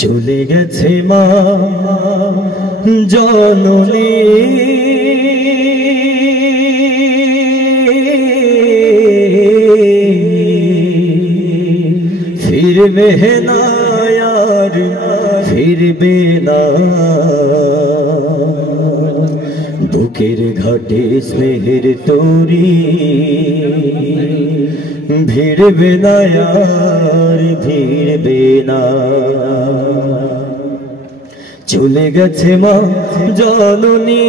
চলে গেছে মা জননী, ফিরবে না আর ফিরবে না। বুকের ঘাটে স্নেহের তরি, ভিড়বে না আর ভিড়বে না। চলে গেছে মা জননী,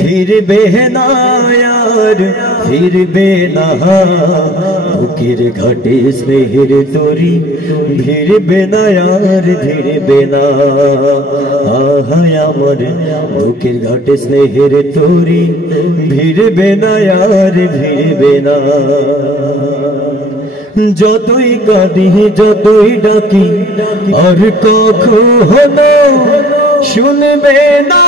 ফিরবে না আর ফিরবে না। বুকের ঘাটে স্নেহের তরি, ভিড়বে না আর ভিড়বে না। আহায় আমার বুকের ঘাটে স্নেহের তরি, ভিড়বে না আর ভিড়বে না। যতই কাঁদি যতই ডাকি আর কখনো শুনবে না।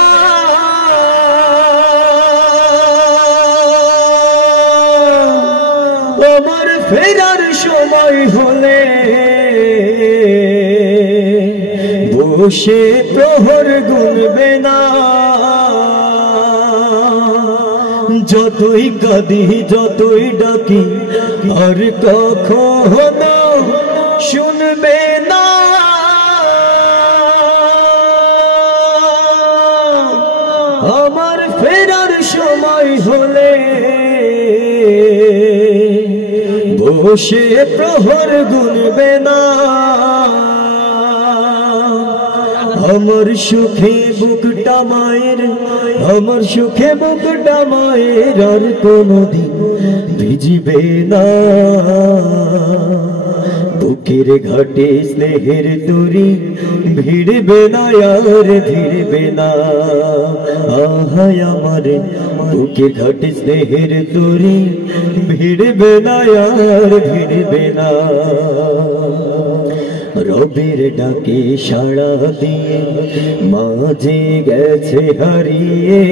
আমার ফেরার সময় হলে বসে প্রহর গুনবে না। যতই কাঁদি যতই ডাকি আর কখনো শুনবে না। আমার ফেরার সময় হলে বসে প্রহর গুনবে না। আমার সুখে বুকটা মায়ের, আমার সুখে বুকটা মায়ের আর কোনদিন ভিজবে না। বুকের ঘাটে স্নেহের তরি, ভিড়বে না আর ভিড়বে না। আহায় আমার বুকের ঘাটে স্নেহের তরি, ভিড়বে না আর ভিড়বে না। রবের ডাকে সাড়া দিয়ে মাঝে গেছে হারিয়ে,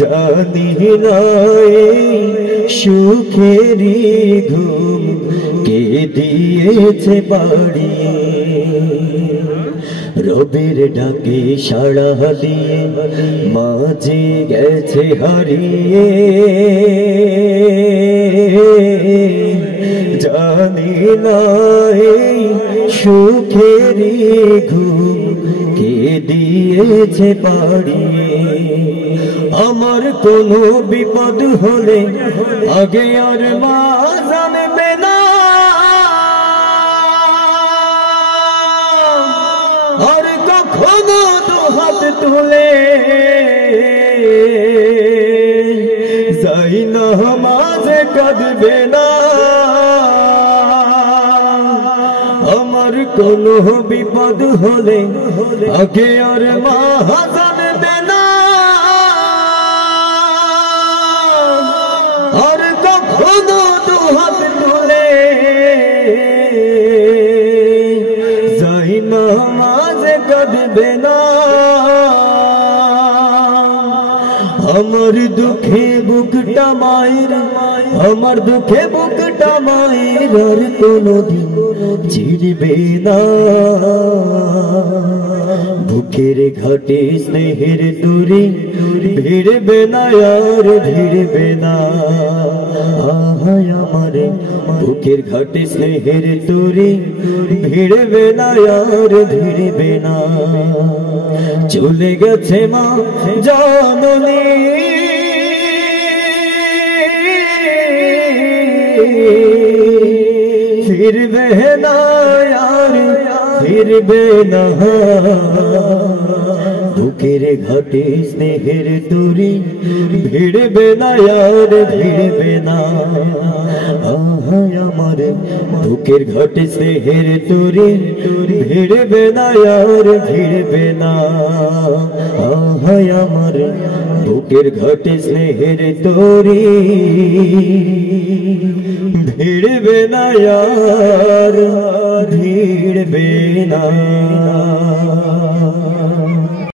জানি নয় সুখেরই ঘুম কে দিয়েছে বাড়িয়ে। রবের ডাকে সাড়া দিয়ে মাঝে গেছে হারিয়ে, জানি নয় সুখেরই ঘুম কে দিয়েছে বাড়িয়ে। আমার কোনো বিপদ হলে আগে আর মা জানবে না। আর কখনো দুহাত তুলে যাই না মাঝে কাঁদবে না। আমার কোনো বিপদ হলে আগে আর মা জানবে না। আর কখনো দুহাত তুলে যাই না মাঝে কাঁদবে না। আমার দুঃখে বুকটা মায়ের, আমার দুঃখে বুকটা মায়ের আর কোনদিন চিরবে না। বুকের ঘাটে স্নেহের তরি, ভিড়বে না আর ভিড়বে না। আহায় আমার বুকের ঘাটে স্নেহের তরি, ভিড়বে না আর ভিড়বে না। চলে গেছে মা জননী, ফিরবে না আর ফিরবে না। বুকের ঘাটে স্নেহের তরি, ভিড়বে না আর ভিড়বে না। আহায় আমার বুকের ঘাটে স্নেহের তরি, ভিড়বে না আর ভিড়বে না। আহায় আমার বুকের ঘাটে স্নেহের তরি, ভিড়বে না আর ভিড়বে না।